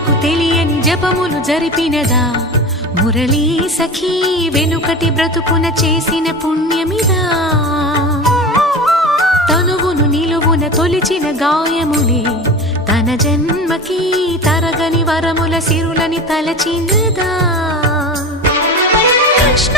జనులకు తెలియని జపములు జరిపినదా మురళీ సఖీ వెనుకటి బ్రతుకున చేసిన పుణ్యమిదా తనువును నిలువున తొలిచిన గాయములే తన జన్మకి తరగని వరముల సిరులని తలచినదా కృష్ణ